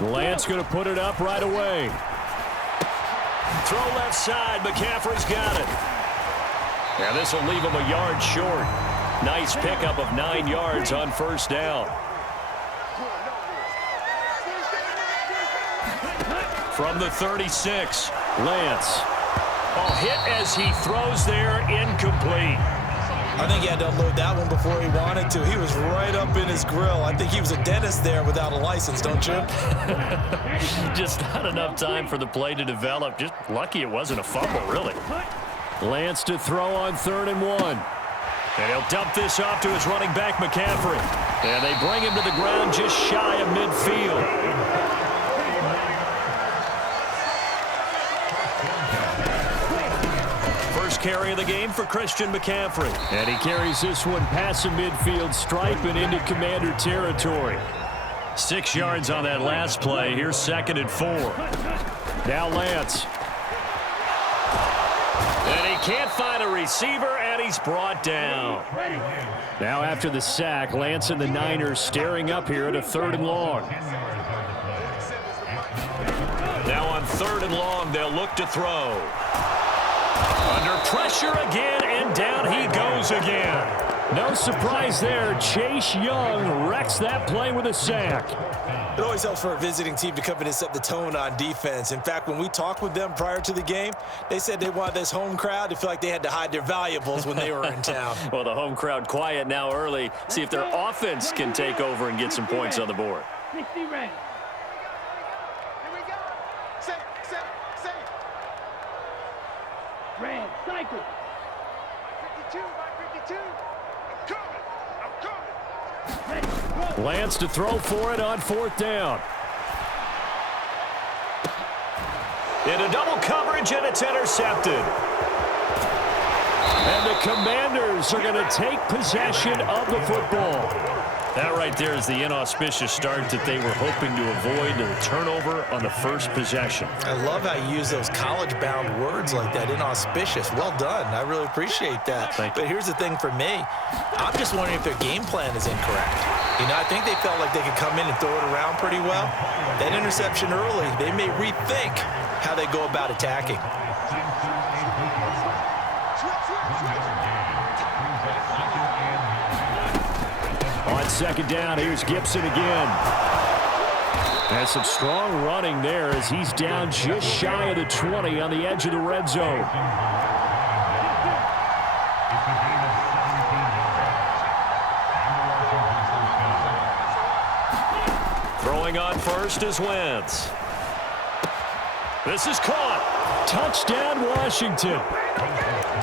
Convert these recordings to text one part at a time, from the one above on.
Lance going to put it up right away. Throw left side. McCaffrey's got it. Now this will leave him a yard short. Nice pickup of 9 yards on first down. From the 36, Lance. Oh, hit as he throws there, incomplete. I think he had to unload that one before he wanted to. He was right up in his grill. I think he was a dentist there without a license, don't you? Just not enough time for the play to develop. Just lucky it wasn't a fumble, really. Lance to throw on 3rd and 1. And he'll dump this off to his running back, McCaffrey. And they bring him to the ground just shy of midfield. First carry of the game for Christian McCaffrey. And he carries this one past the midfield stripe and into Commander territory. 6 yards on that last play. Here's 2nd and 4. Now Lance. And he can't find a receiver, and he's brought down. Now after the sack, Lance and the Niners staring up here at a 3rd and long. Now on 3rd and long, they'll look to throw. Under pressure again, and down he goes again. No surprise there. Chase Young wrecks that play with a sack. It always helps for a visiting team to come in and set the tone on defense. In fact, when we talked with them prior to the game, they said they wanted this home crowd to feel like they had to hide their valuables when they were in town. Well, the home crowd quiet now early. See if their offense can take over and get some points on the board. 60 ready. Red, cycle. 52 by 52. I'm coming. Lance to throw for it on 4th down. Into double coverage, and it's intercepted. And the Commanders are going to take possession of the football. That right there is the inauspicious start that they were hoping to avoid, the turnover on the first possession. I love how you use those college-bound words like that, inauspicious. Well done. I really appreciate that. But here's the thing for me. I'm just wondering if their game plan is incorrect. You know, I think they felt like they could come in and throw it around pretty well. That interception early, they may rethink how they go about attacking. On 2nd down, here's Gibson again. And some strong running there as he's down just shy of the 20 on the edge of the red zone. Throwing on first is Wentz. This is caught. Touchdown, Washington.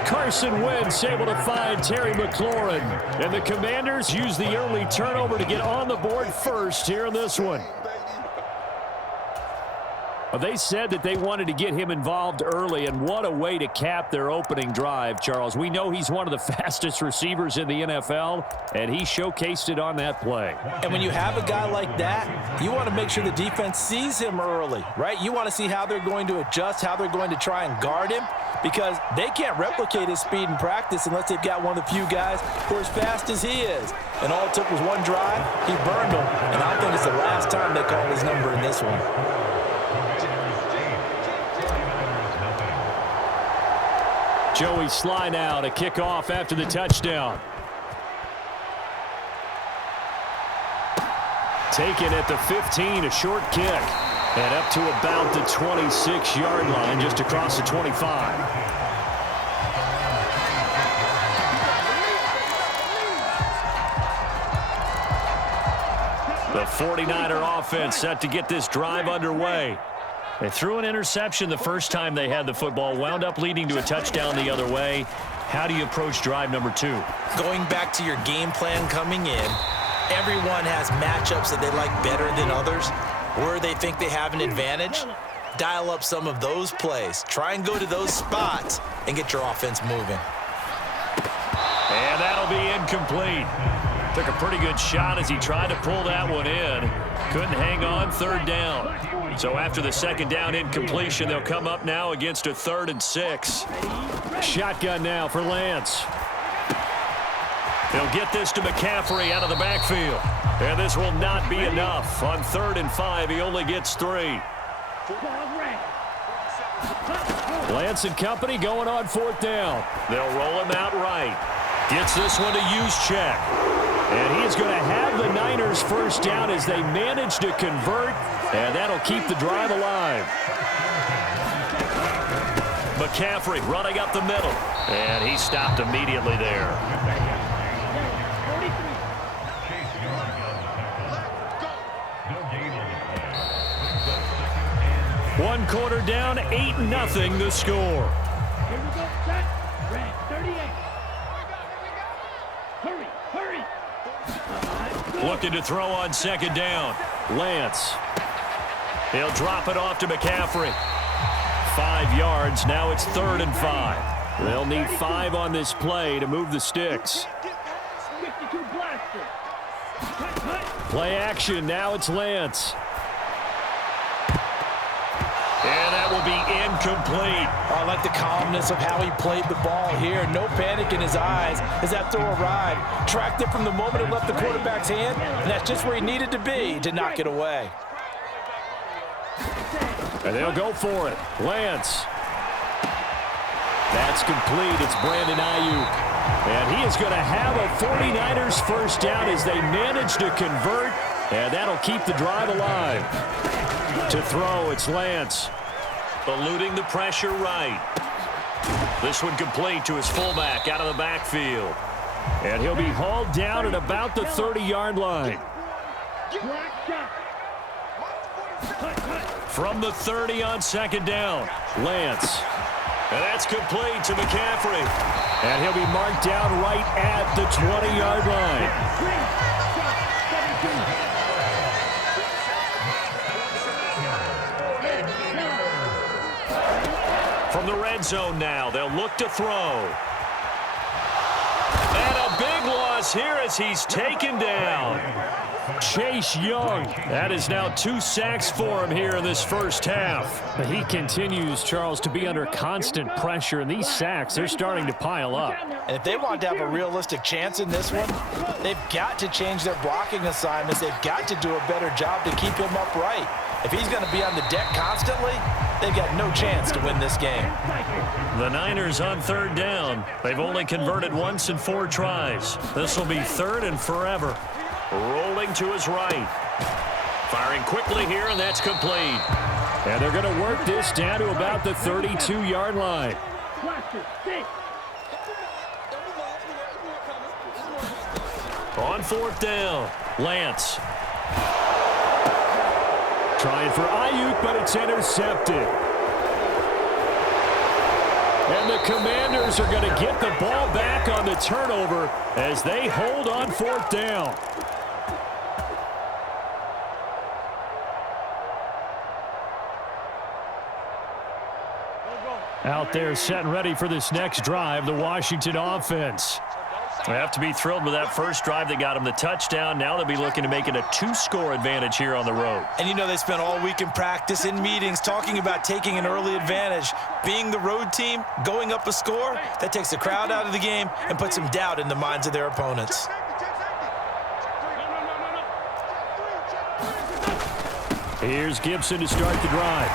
Carson Wentz able to find Terry McLaurin. And the Commanders use the early turnover to get on the board first here in this one. Well, they said that they wanted to get him involved early, and what a way to cap their opening drive, Charles. We know he's one of the fastest receivers in the NFL, and he showcased it on that play. And when you have a guy like that, you want to make sure the defense sees him early, right? You want to see how they're going to adjust, how they're going to try and guard him, because they can't replicate his speed in practice unless they've got one of the few guys who are as fast as he is. And all it took was one drive. He burned him, and I think it's the last time they call his number in this one. Joey Sly now to kick off after the touchdown. Taken at the 15, a short kick. And up to about the 26-yard line, just across the 25. The 49er offense set to get this drive underway. They threw an interception the first time they had the football, wound up leading to a touchdown the other way. How do you approach drive number 2? Going back to your game plan coming in, everyone has matchups that they like better than others, where they think they have an advantage. Dial up some of those plays. Try and go to those spots and get your offense moving. And that'll be incomplete. Took a pretty good shot as he tried to pull that one in. Couldn't hang on, 3rd down. So after the 2nd down incompletion, they'll come up now against a 3rd and 6. Shotgun now for Lance. They'll get this to McCaffrey out of the backfield. And this will not be enough. On 3rd and 5, he only gets 3. Lance and company going on 4th down. They'll roll him out right. Gets this one to Juszczyk. And he is going to have the Niners first down as they manage to convert. And that'll keep the drive alive. McCaffrey running up the middle. And he stopped immediately there. 1 quarter down, 8-0 the score. Here we go, set. Red, 38. Hurry. Looking to throw on 2nd down. Lance. He'll drop it off to McCaffrey. 5 yards. Now it's 3rd and 5. They'll need 5 on this play to move the sticks. 52 blaster. Play action. Now it's Lance. And that will be incomplete. I like the calmness of how he played the ball here. No panic in his eyes as that throw arrived. Tracked it from the moment it left the quarterback's hand, and that's just where he needed to be to knock it away. And they'll go for it. Lance. That's complete. It's Brandon Ayuk. And he is going to have a 49ers first down as they manage to convert. And that'll keep the drive alive. To throw, it's Lance. Eluding the pressure right. This one complete to his fullback out of the backfield. And he'll be hauled down at about the 30-yard line. From the 30 on 2nd down, Lance. And that's complete to McCaffrey. And he'll be marked down right at the 20-yard line. From the red zone now, they'll look to throw. And a big loss here as he's taken down. Chase Young. That is now 2 sacks for him here in this first half. But he continues, Charles, to be under constant pressure, and these sacks, they're starting to pile up. And if they want to have a realistic chance in this one, they've got to change their blocking assignments. They've got to do a better job to keep him upright. If he's going to be on the deck constantly, they've got no chance to win this game. The Niners on 3rd down. They've only converted once in 4 tries. This will be 3rd and forever. Rolling to his right. Firing quickly here, and that's complete. And they're going to work this down to about the 32-yard line. On 4th down, Lance. Trying for Ayuk, but it's intercepted. And the Commanders are going to get the ball back on the turnover as they hold on 4th down. Out there set and ready for this next drive, the Washington offense. They have to be thrilled with that first drive that got them the touchdown. Now they'll be looking to make it a 2-score advantage here on the road. And you know they spent all week in practice, in meetings, talking about taking an early advantage. Being the road team, going up a score, that takes the crowd out of the game and puts some doubt in the minds of their opponents. Here's Gibson to start the drive.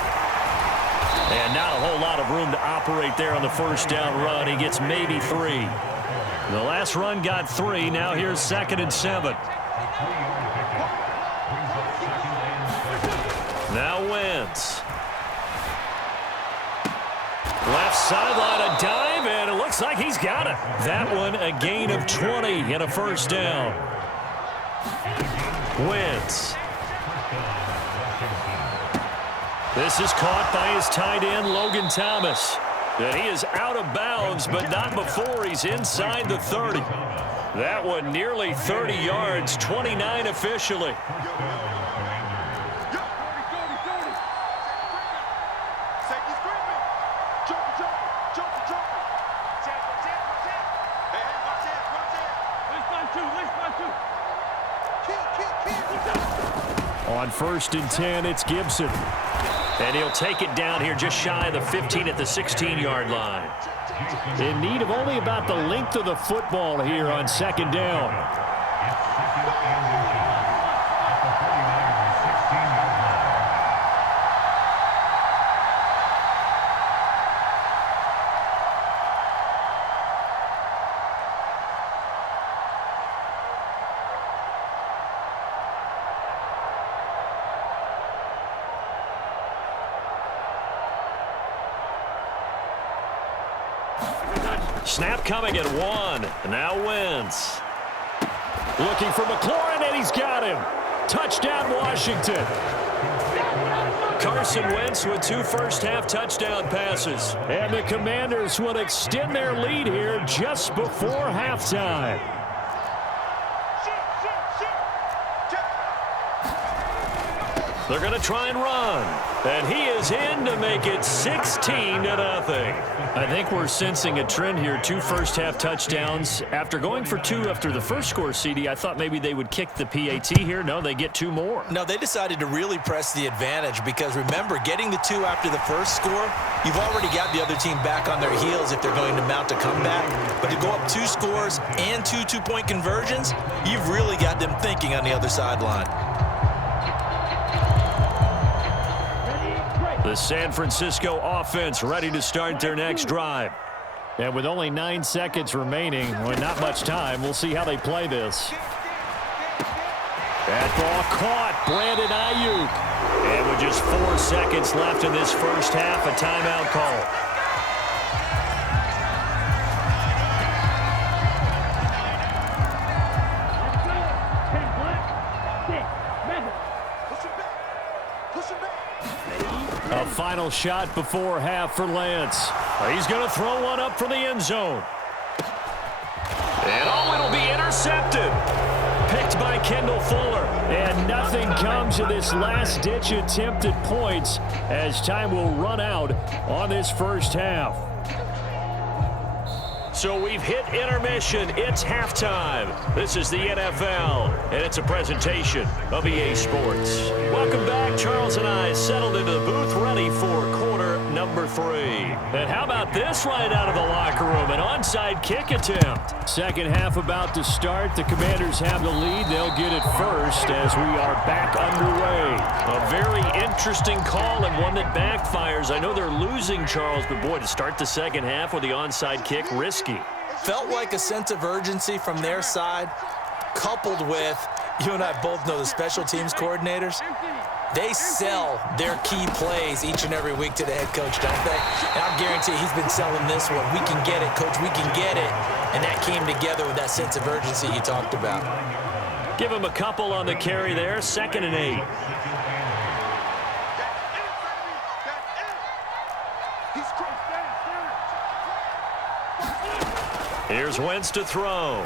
And not a whole lot of room to operate there on the first down run. He gets maybe 3. The last run got 3. Now here's 2nd and 7. Now Wentz. Left sideline, a dive, and it looks like he's got it. That one, a gain of 20 and a first down. Wentz. This is caught by his tight end, Logan Thomas. And he is out of bounds, but not before he's inside the 30. That one nearly 30 yards, 29 officially. On 1st and 10, it's Gibson. And he'll take it down here just shy of the 15 at the 16-yard line. In need of only about the length of the football here on second down. Snap coming at 1. Now Wentz. Looking for McLaurin, and he's got him. Touchdown, Washington. Carson Wentz with 2 first-half touchdown passes. And the Commanders will extend their lead here just before halftime. They're going to try and run. And he is in to make it 16-0. I think we're sensing a trend here. 2 first-half touchdowns. After going for 2 after the first score, CD, I thought maybe they would kick the PAT here. No, they get 2 more. No, they decided to really press the advantage because, remember, getting the 2 after the first score, you've already got the other team back on their heels if they're going to mount a comeback. But to go up 2 scores and 2 two-point conversions, you've really got them thinking on the other sideline. The San Francisco offense ready to start their next drive. And with only 9 seconds remaining, well, not much time, we'll see how they play this. That ball caught, Brandon Ayuk. And with just 4 seconds left in this first half, a timeout call. A final shot before half for Lance. He's going to throw one up for the end zone. And it'll be intercepted. Picked by Kendall Fuller. And nothing comes of this last-ditch attempt at points as time will run out on this first half. So we've hit intermission. It's halftime. This is the NFL, and it's a presentation of EA Sports. Welcome back. Charles and I settled into the booth ready for quarter number 3. And how about this right out of the locker room? An onside kick attempt. Second half about to start. The Commanders have the lead. They'll get it first as we are back underway. A very interesting call and one that backfires. I know they're losing, Charles, but boy, to start the second half with the onside kick, risky. Felt like a sense of urgency from their side, coupled with, you and I both know the special teams coordinators, they sell their key plays each and every week to the head coach, don't they? And I guarantee he's been selling this one. We can get it, coach, we can get it. And that came together with that sense of urgency you talked about. Give him a couple on the carry there, 2nd and 8. Here's Wentz to throw.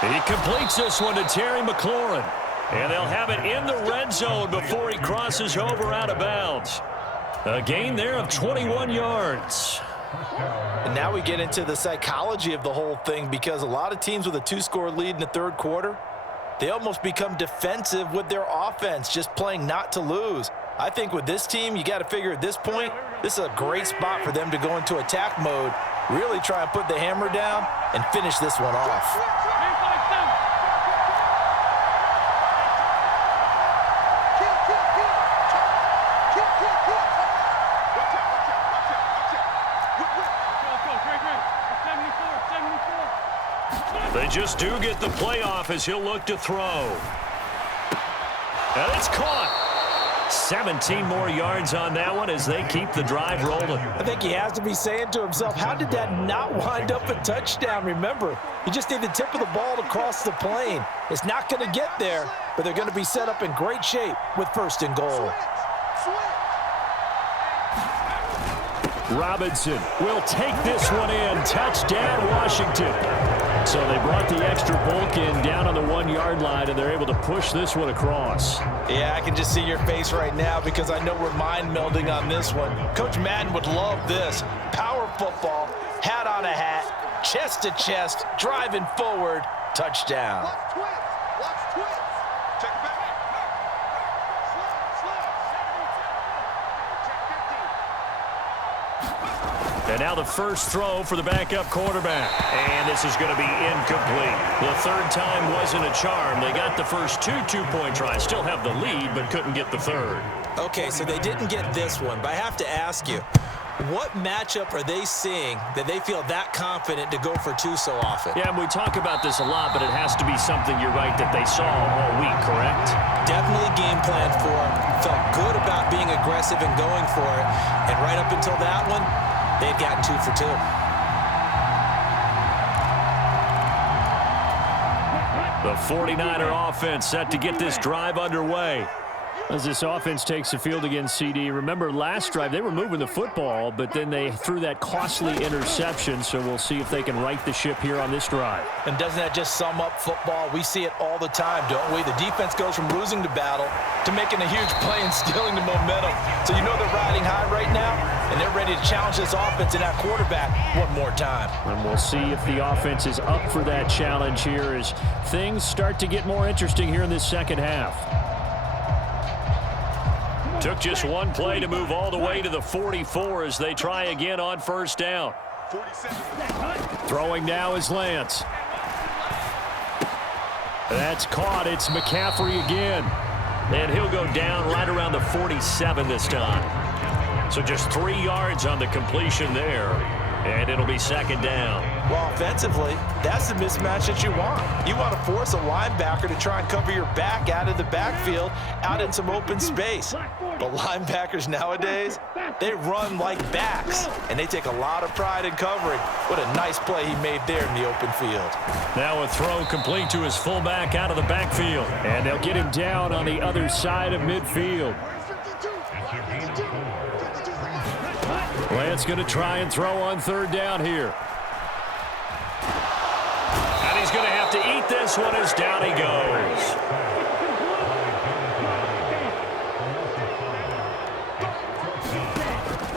He completes this one to Terry McLaurin. And they'll have it in the red zone before he crosses over out of bounds. A gain there of 21 yards. And now we get into the psychology of the whole thing because a lot of teams with a 2-score lead in the third quarter, they almost become defensive with their offense, just playing not to lose. I think with this team, you got to figure at this point, this is a great spot for them to go into attack mode, really try and put the hammer down and finish this one off. They just do get the playoff as he'll look to throw. And it's caught. 17 more yards on that one as they keep the drive rolling. I think he has to be saying to himself, how did that not wind up a touchdown? Remember, you just need the tip of the ball to cross the plane. It's not going to get there, but they're going to be set up in great shape with 1st and goal. Robinson will take this one in. Touchdown, Washington. So they brought the extra bulk in down on the 1-yard line, and they're able to push this one across. Yeah, I can just see your face right now because I know we're mind melding on this one. Coach Madden would love this. Power football, hat on a hat, chest to chest, driving forward, touchdown. Watch twins. Check it back. Slow. Check 50. And now the first throw for the backup quarterback. And this is going to be incomplete. The third time wasn't a charm. They got the first two-point tries. Still have the lead, but couldn't get the third. Okay, so they didn't get this one, but I have to ask you, what matchup are they seeing that they feel that confident to go for two so often? Yeah, and we talk about this a lot, but it has to be something, you're right, that they saw all week, correct? Definitely game planned for it. Felt good about being aggressive and going for it. And right up until that one, they had gotten 2 for 2. The 49er offense set to get this drive underway. As this offense takes the field against CD, remember last drive they were moving the football, but then they threw that costly interception, so we'll see if they can right the ship here on this drive. And doesn't that just sum up football? We see it all the time, don't we? The defense goes from losing the battle to making a huge play and stealing the momentum. So you know they're riding high right now, and they're ready to challenge this offense and that quarterback one more time. And we'll see if the offense is up for that challenge here as things start to get more interesting here in this second half. Took just one play to move all the way to the 44 as they try again on first down. Throwing now is Lance. That's caught. It's McCaffrey again. And he'll go down right around the 47 this time. So just 3 yards on the completion there. And it'll be second down. Well, offensively, that's the mismatch that you want. You want to force a linebacker to try and cover your back out of the backfield, out in some open space. But linebackers nowadays, they run like backs, and they take a lot of pride in covering. What a nice play he made there in the open field. Now a throw complete to his fullback out of the backfield. And they'll get him down on the other side of midfield. Lance going to try and throw on third down here. And he's going to have to eat this one as down he goes.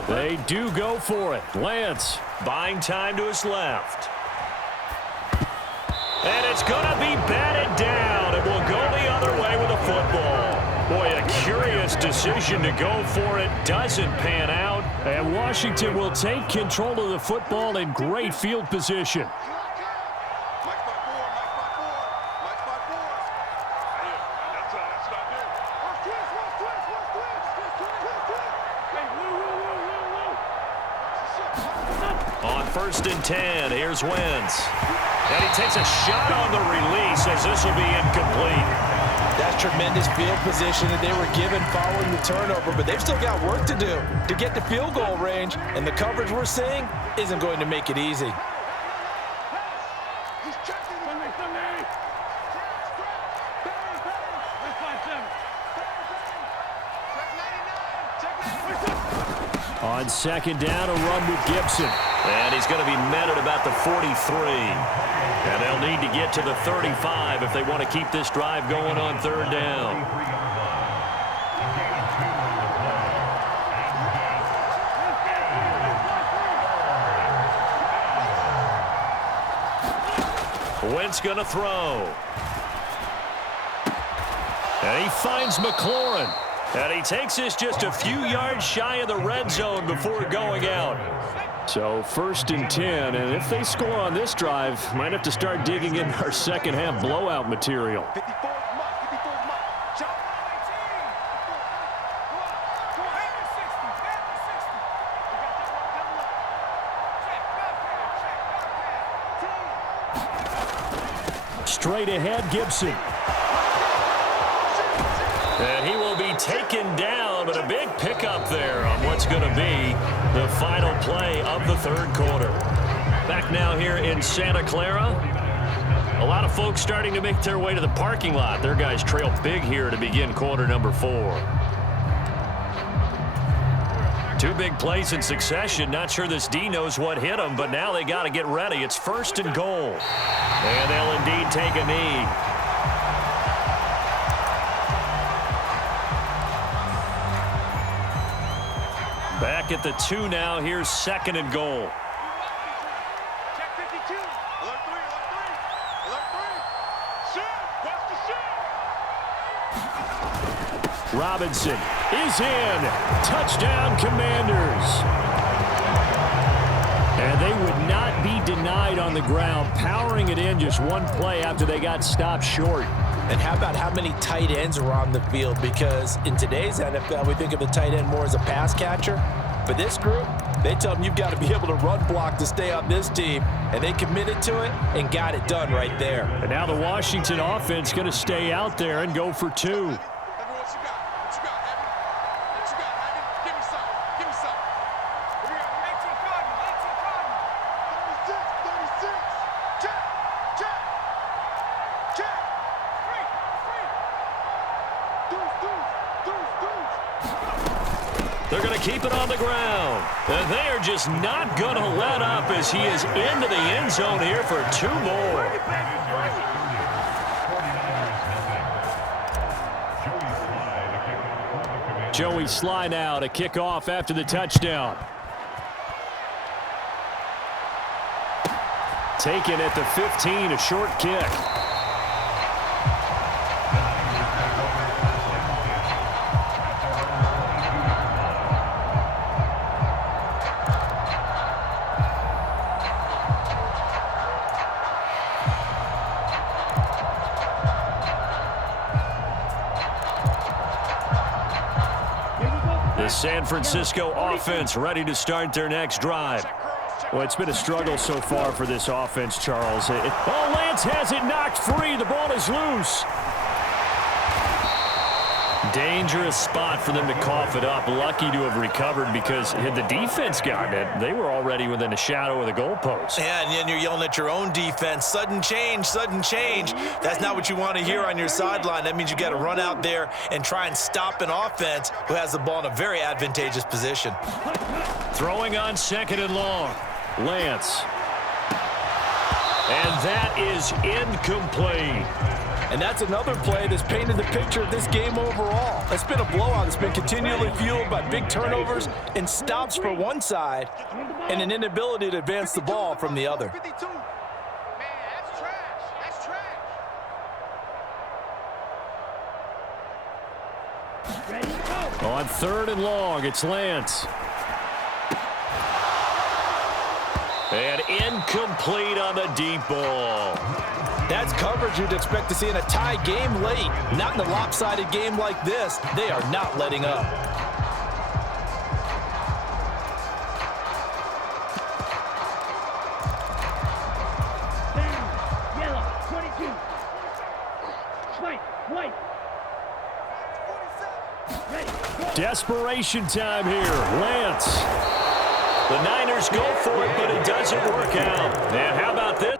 They do go for it. Lance buying time to his left. And it's going to be batted down. It will go the other way with the football. Boy, a curious decision to go for it. Doesn't pan out. And Washington will take control of the football in great field position. On 1st and 10, here's Wentz. And he takes a shot on the release as this will be incomplete. That's tremendous field position that they were given following the turnover, but they've still got work to do to get to field goal range, and the coverage we're seeing isn't going to make it easy. On second down, a run with Gibson. And he's going to be met at about the 43. And they'll need to get to the 35 if they want to keep this drive going on third down. Wentz going to throw. And he finds McLaurin. And he takes this just a few yards shy of the red zone before going out. So 1st and 10, and if they score on this drive, might have to start digging in our second half blowout material. Straight ahead, Gibson. And he will be taken down, but a big pickup there on what's going to be the final play of the third quarter. Back now here in Santa Clara. A lot of folks starting to make their way to the parking lot. Their guys trail big here to begin quarter number 4. 2 big plays in succession. Not sure this D knows what hit them, but now they got to get ready. It's 1st and goal. And they'll indeed take a knee. Back at the 2 now. Here's 2nd and goal. Check 52. Alert 3, alert 3. Alert 3. Shoot. Watch the shoot. Robinson is in. Touchdown, Commanders. And they would not be denied on the ground, powering it in just one play after they got stopped short. And how about how many tight ends are on the field? Because in today's NFL, we think of the tight end more as a pass catcher. But this group, they tell them you've got to be able to run block to stay on this team. And they committed to it and got it done right there. And now the Washington offense going to stay out there and go for two. They're going to keep it on the ground. And they are just not going to let up as he is into the end zone here for two more. Joey Sly now to kick off after the touchdown. Taken at the 15, a short kick. The San Francisco offense ready to start their next drive. Well, it's been a struggle so far for this offense, Charles. Oh, Lance has it knocked free. The ball is loose. Dangerous spot for them to cough it up. Lucky to have recovered because had the defense gotten it, they were already within a shadow of the goalpost. Yeah, and then you're yelling at your own defense. Sudden change, sudden change. That's not what you want to hear on your sideline. That means you got to run out there and try and stop an offense who has the ball in a very advantageous position. Throwing on second and long. Lance. And that is incomplete. And that's another play that's painted the picture of this game overall. It's been a blowout. It's been continually fueled by big turnovers and stops for one side and an inability to advance the ball from the other. Man, that's trash. That's trash. On third and long, it's Lance. And incomplete on the deep ball. That's coverage you'd expect to see in a tie game late. Not in a lopsided game like this. They are not letting up. Yellow, 22. White. Desperation time here. Lance. The Niners go for it, but it doesn't work out. And how about this?